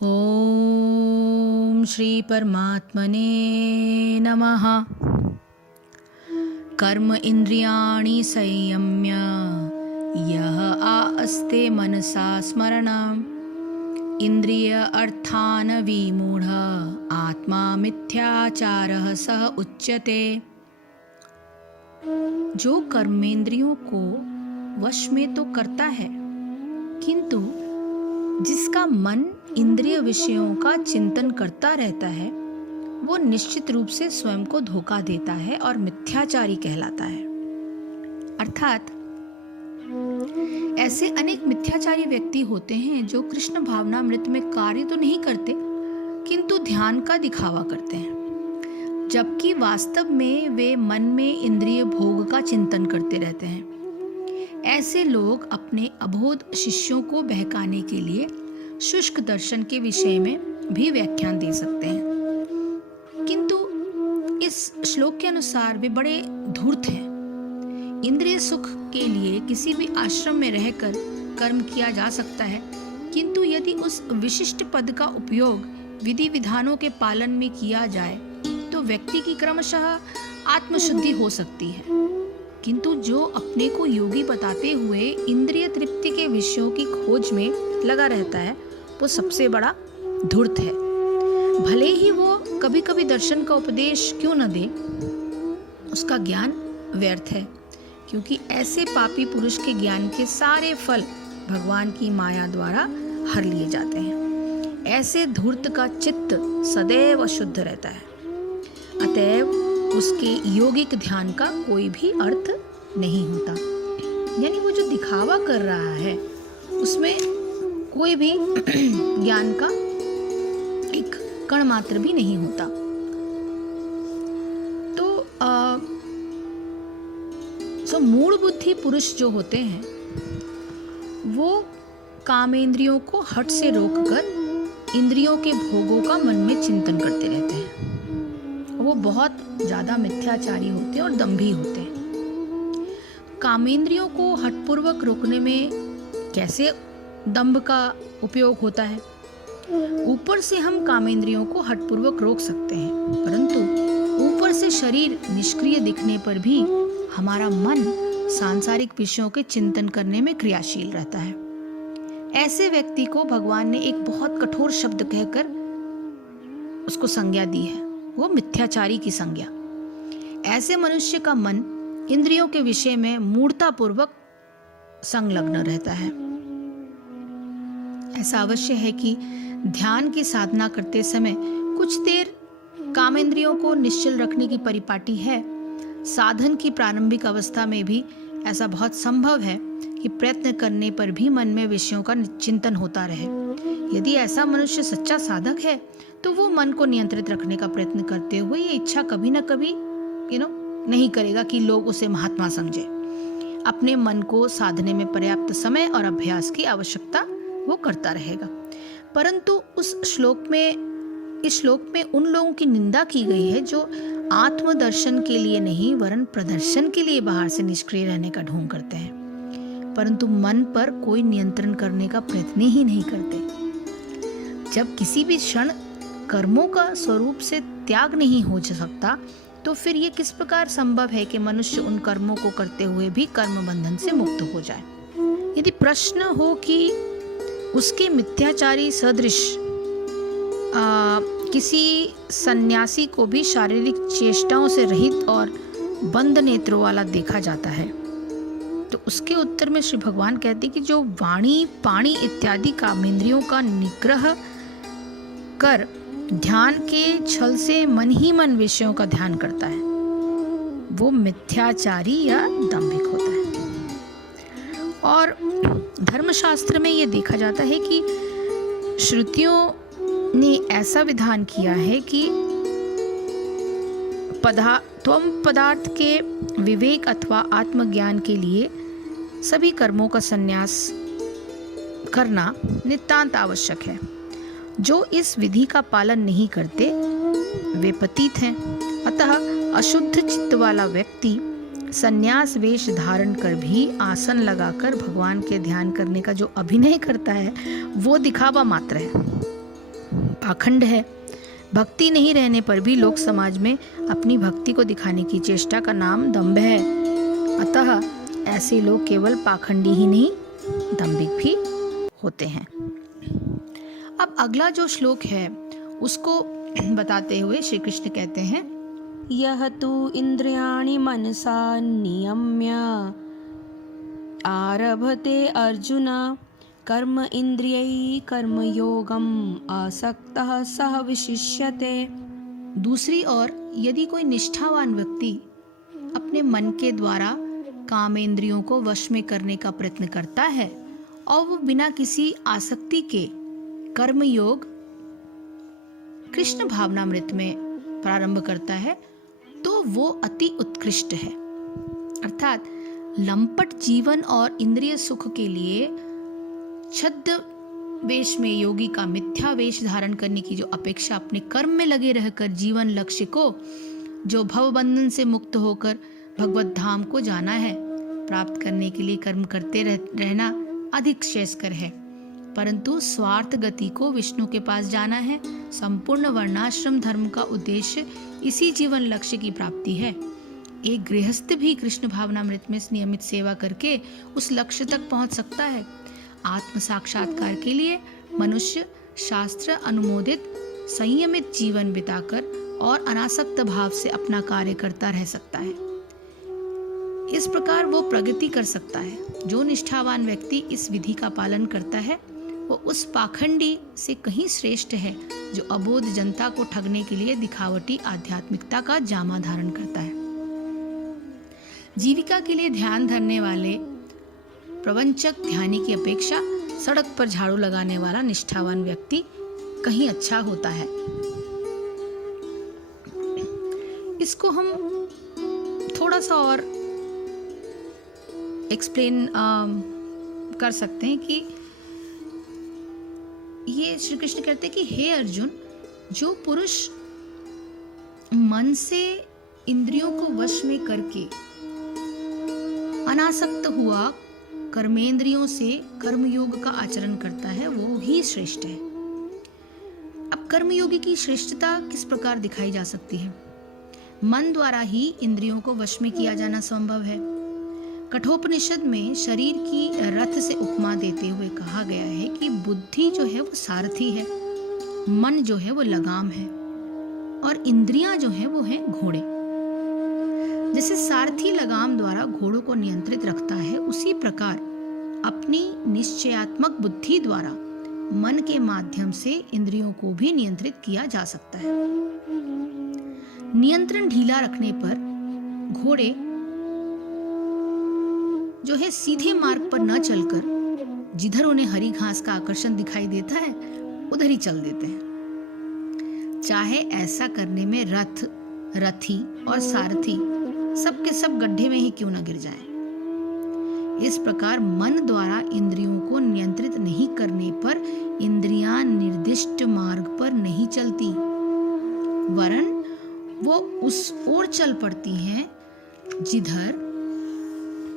ओम श्री परमात्मने नमः। कर्म इंद्रियाणि संयम्य यः आस्ते मनसा स्मरणम् इंद्रिय अर्थान विमूढ़ आत्मा मिथ्याचारः सह उच्यते। जो कर्मेंद्रियों को वश में तो करता है, किंतु जिसका मन इंद्रिय विषयों का चिंतन करता रहता है, वो निश्चित रूप से स्वयं को धोखा देता है और मिथ्याचारी कहलाता है। अर्थात ऐसे अनेक मिथ्याचारी व्यक्ति होते हैं जो कृष्ण भावनामृत में कार्य तो नहीं करते, किंतु ध्यान का दिखावा करते हैं, जबकि वास्तव में वे मन में इंद्रिय भोग का चिंतन करते रहते हैं। ऐसे लोग अपने अबोध शिष्यों को बहकाने के लिए शुष्क दर्शन के विषय में भी व्याख्यान दे सकते हैं, किंतु इस श्लोक के अनुसार वे बड़े धूर्त हैं। इंद्रिय सुख के लिए किसी भी आश्रम में रहकर कर्म किया जा सकता है, किंतु यदि उस विशिष्ट पद का उपयोग विधि विधानों के पालन में किया जाए तो व्यक्ति की क्रमशः आत्मशुद्धि हो सकती है। किंतु जो अपने को योगी बताते हुए इंद्रिय तृप्ति के विषयों की खोज में लगा रहता है, वो सबसे बड़ा धूर्त है। भले ही वो कभी कभी दर्शन का उपदेश क्यों न दे, उसका ज्ञान व्यर्थ है, क्योंकि ऐसे पापी पुरुष के ज्ञान के सारे फल भगवान की माया द्वारा हर लिए जाते हैं। ऐसे धूर्त का चित्त सदैव अशुद्ध रहता है, अतएव उसके योगिक ध्यान का कोई भी अर्थ नहीं होता। यानी वो जो दिखावा कर रहा है उसमें कोई भी ज्ञान का एक कण मात्र भी नहीं होता। तो मूल बुद्धि पुरुष जो होते हैं वो कामेंद्रियों को हठ से रोककर इंद्रियों के भोगों का मन में चिंतन करते रहते हैं। वो बहुत ज्यादा मिथ्याचारी होते हैं और दंभी होते हैं। कामेंद्रियों को हठपूर्वक रोकने में कैसे दंभ का उपयोग होता है? ऊपर से हम कामेंद्रियों को हठपूर्वक रोक सकते हैं, परंतु ऊपर से शरीर निष्क्रिय दिखने पर भी हमारा मन सांसारिक विषयों के चिंतन करने में क्रियाशील रहता है। ऐसे व्यक्ति को भगवान ने एक बहुत कठोर शब्द कहकर उसको संज्ञा दी है, वो मिथ्याचारी की संज्ञा। ऐसे मनुष्य का मन इंद्रियों के विषय में मूढ़तापूर्वक संलग्न रहता है। ऐसा अवश्य है कि ध्यान की साधना करते समय कुछ देर कामेंद्रियों को निश्चल रखने की परिपाटी है। साधन की प्रारंभिक अवस्था में भी ऐसा बहुत संभव है कि प्रयत्न करने पर भी मन में विषयों का चिंतन होता रहे। यदि ऐसा मनुष्य सच्चा साधक है तो वो मन को नियंत्रित रखने का प्रयत्न करते हुए ये इच्छा कभी न कभी नहीं करेगा कि लोग उसे महात्मा समझे। अपने मन को साधने में पर्याप्त समय और अभ्यास की आवश्यकता वो करता रहेगा। परंतु इस श्लोक में उन लोगों की निंदा की गई है जो आत्मदर्शन के लिए नहीं वरन प्रदर्शन के लिए बाहर से निष्क्रिय रहने का ढोंग करते हैं, परंतु मन पर कोई नियंत्रण करने का प्रयत्न ही नहीं करते। जब किसी भी क्षण कर्मों का स्वरूप से त्याग नहीं हो सकता, तो फिर ये किस प्रकार संभव है कि मनुष्य उन कर्मों को करते हुए भी कर्म बंधन से मुक्त हो जाए? यदि प्रश्न हो कि उसके मिथ्याचारी सदृश किसी सन्यासी को भी शारीरिक चेष्टाओं से रहित और बंद नेत्रों वाला देखा जाता है, तो उसके उत्तर में श्री भगवान कहते हैं कि जो वाणी पाणी इत्यादि कामेंद्रियों का निग्रह कर ध्यान के छल से मन ही मन विषयों का ध्यान करता है, वो मिथ्याचारी या दंभिक होता है। और धर्मशास्त्र में ये देखा जाता है कि श्रुतियों ने ऐसा विधान किया है कि पदार्थ के विवेक अथवा आत्मज्ञान के लिए सभी कर्मों का संन्यास करना नितांत आवश्यक है। जो इस विधि का पालन नहीं करते वे पतित हैं। अतः अशुद्ध चित्त वाला व्यक्ति संन्यास वेश धारण कर भी आसन लगाकर भगवान के ध्यान करने का जो अभिनय करता है वो दिखावा मात्र है। पाखंड है। भक्ति नहीं रहने पर भी लोक समाज में अपनी भक्ति को दिखाने की चेष्टा का नाम दंभ है। अतः ऐसे लोग केवल पाखंडी ही नहीं, दंभिक भी होते हैं। अब अगला जो श्लोक है उसको बताते हुए श्री कृष्ण कहते हैं, यह तु इंद्रियाणि मनसा नियम्य आरभते अर्जुन कर्म इंद्रियै कर्मयोगम आसक्तः सह विशिष्यते। दूसरी ओर यदि कोई निष्ठावान व्यक्ति अपने मन के द्वारा कामेंद्रियों को वश में करने का प्रयत्न करता है और वो बिना किसी आसक्ति के कर्मयोग कृष्ण भावनामृत में प्रारंभ करता है तो वो अति उत्कृष्ट है। अर्थात लंपट जीवन और इंद्रिय सुख के लिए छद्म वेश में योगी का मिथ्या वेश धारण करने की जो अपेक्षा अपने कर्म में लगे रहकर जीवन लक्ष्य को, जो भव बंधन से मुक्त होकर भगवत धाम को जाना है, प्राप्त करने के लिए कर्म करते रहना अधिक श्रेयस्कर है। परंतु स्वार्थ गति को विष्णु के पास जाना है। संपूर्ण वर्णाश्रम धर्म का उद्देश्य इसी जीवन लक्ष्य की प्राप्ति है। एक गृहस्थ भी कृष्ण भावनामृत में नियमित सेवा करके उस लक्ष्य तक पहुंच सकता है। आत्म साक्षात्कार के लिए मनुष्य शास्त्र अनुमोदित संयमित जीवन बिताकर और अनासक्त भाव से अपना कार्य करता रह सकता है। इस प्रकार वो प्रगति कर सकता है। जो निष्ठावान व्यक्ति इस विधि का पालन करता है वो उस पाखंडी से कहीं श्रेष्ठ है जो अबोध जनता को ठगने के लिए दिखावटी आध्यात्मिकता का जामा धारण करता है। जीविका के लिए ध्यान धरने वाले प्रवंचक ध्यानी की अपेक्षा सड़क पर झाड़ू लगाने वाला निष्ठावान व्यक्ति कहीं अच्छा होता है। इसको हम थोड़ा सा और एक्सप्लेन कर सकते हैं कि ये श्री कृष्ण कहते हैं कि हे अर्जुन, जो पुरुष मन से इंद्रियों को वश में करके अनासक्त हुआ कर्मेंद्रियों से कर्मयोग का आचरण करता है वो ही श्रेष्ठ है। अब कर्मयोगी की श्रेष्ठता किस प्रकार दिखाई जा सकती है? मन द्वारा ही इंद्रियों को वश में किया जाना संभव है। कठोपनिषद में शरीर की रथ से उपमा देते हुए कहा गया है कि बुद्धि जो है वो सारथी है, मन जो है वो लगाम है और इंद्रियां जो है वो हैं घोड़े। जैसे सारथी लगाम द्वारा घोड़ों को नियंत्रित रखता है, उसी प्रकार अपनी निश्चयात्मक बुद्धि द्वारा मन के माध्यम से इंद्रियों को भी नियंत्रित किया जा सकता है। नियंत्रण ढीला रखने पर घोड़े जो है सीधे मार्ग पर न चलकर जिधर उन्हें हरी घास का आकर्षण दिखाई देता है उधर ही चल देते हैं। चाहे ऐसा करने में रथ, रथी और सारथी सबके सब गड्ढे में ही क्यों न गिर जाएं। इस प्रकार मन द्वारा इंद्रियों को नियंत्रित नहीं करने पर इंद्रियां निर्दिष्ट मार्ग पर नहीं चलती, वरन वो उस ओर चल पड़ती हैं जिधर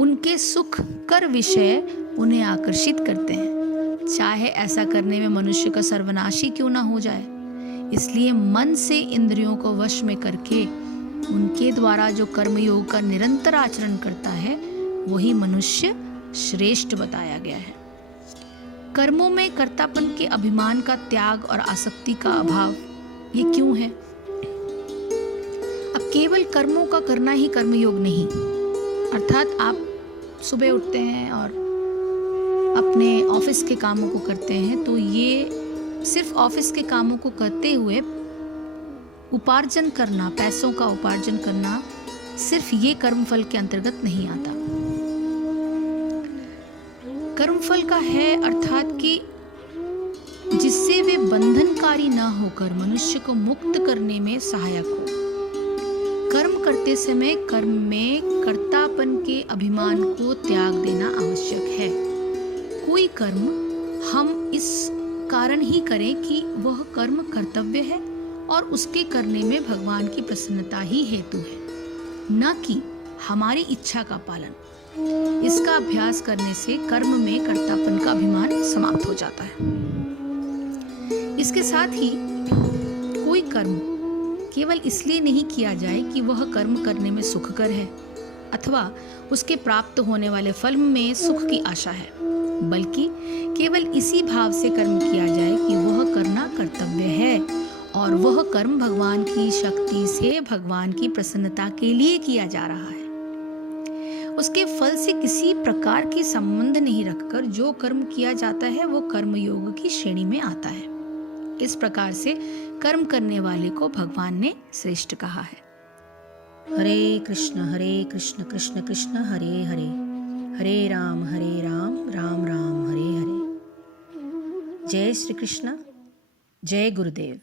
उनके सुख कर विषय उन्हें आकर्षित करते हैं, चाहे ऐसा करने में मनुष्य का सर्वनाश ही क्यों ना हो जाए। इसलिए मन से इंद्रियों को वश में करके उनके द्वारा जो कर्मयोग का निरंतर आचरण करता है वही मनुष्य श्रेष्ठ बताया गया है। कर्मों में कर्तापन के अभिमान का त्याग और आसक्ति का अभाव ये क्यों है? अब केवल कर्मों का करना ही कर्मयोग नहीं, अर्थात आप सुबह उठते हैं और अपने ऑफिस के कामों को करते हैं तो ये सिर्फ ऑफिस के कामों को करते हुए उपार्जन करना, पैसों का उपार्जन करना सिर्फ ये कर्मफल के अंतर्गत नहीं आता। कर्मफल का है अर्थात कि जिससे वे बंधनकारी न होकर मनुष्य को मुक्त करने में सहायक हो। कर्म करते समय कर्म में कर्तापन के अभिमान को त्याग देना आवश्यक है। कोई कर्म हम इस कारण ही करें कि वह कर्म कर्तव्य है और उसके करने में भगवान की प्रसन्नता ही हेतु है, न कि हमारी इच्छा का पालन। इसका अभ्यास करने से कर्म में कर्तापन का अभिमान समाप्त हो जाता है। इसके साथ ही कोई कर्म केवल इसलिए नहीं किया जाए कि वह कर्म करने में सुखकर है अथवा उसके प्राप्त होने वाले फल में सुख की आशा है, बल्कि केवल इसी भाव से कर्म किया जाए कि वह करना कर्तव्य है और वह कर्म भगवान की शक्ति से भगवान की प्रसन्नता के लिए किया जा रहा है। उसके फल से किसी प्रकार की संबंध नहीं रखकर जो कर्म किया जाता है वो कर्म योग की श्रेणी में आता है। इस प्रकार से कर्म करने वाले को भगवान ने श्रेष्ठ कहा है। हरे कृष्ण कृष्ण कृष्ण हरे हरे, हरे राम राम राम हरे हरे। जय श्री कृष्ण, जय गुरुदेव।